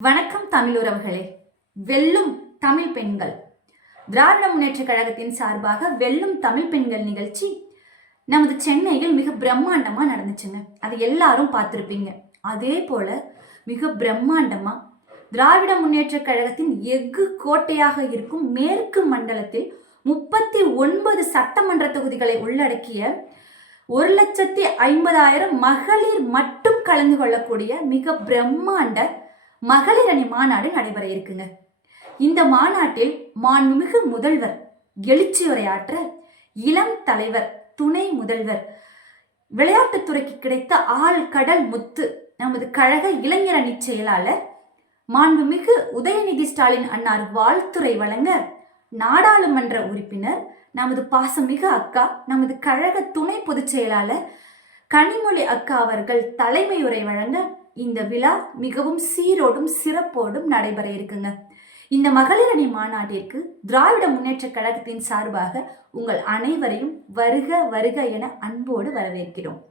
வணக்கம் தமிழ் உறவுகளே. வெல்லும் தமிழ் பெண்கள் திராவிட முன்னேற்ற கழகத்தின் சார்பாக வெல்லும் தமிழ் பெண்கள் நிகழ்ச்சி நமது சென்னையில் மிக பிரம்மாண்டமா நடந்துச்சுங்க. அது எல்லாரும் பார்த்திருப்பீங்க. அதே போல மிக பிரம்மாண்டமா திராவிட முன்னேற்ற கழகத்தின் எஃகு கோட்டையாக இருக்கும் மேற்கு மண்டலத்தில் 39 சட்டமன்ற தொகுதிகளை உள்ளடக்கிய 1,50,000 மகளிர் மட்டும் கலந்து கொள்ளக்கூடிய மிக பிரம்மாண்ட மகளிர் அணி மாநாடு நடைபெற இருக்குங்க. இந்த மாநாட்டில் மாண்புமிகு முதல்வர் எழுச்சி உரையாற்ற இளம் தலைவர், துணை முதல்வர், விளையாட்டுத்துறைக்கு கிடைத்த ஆள் கடல் முத்து நமது கழக இளைஞர் அணி செயலாளர் மாண்புமிகு உதயநிதி ஸ்டாலின் அன்னார் வாழ்த்துரை வழங்க நாடாளுமன்ற உறுப்பினர் நமது பாசமிகு அக்கா, நமது கழக துணை பொதுச் செயலாளர் கனிமொழி அக்கா அவர்கள் தலைமை உரை வழங்க இந்த விழா மிகவும் சீரோடும் சிறப்போடும் நடைபெற இருக்குங்க. இந்த மகளிர் அணி மாநாட்டிற்கு திராவிட முன்னேற்ற கழகத்தின் சார்பாக உங்கள் அனைவரையும் வருக வருக என அன்போடு வரவேற்கிறோம்.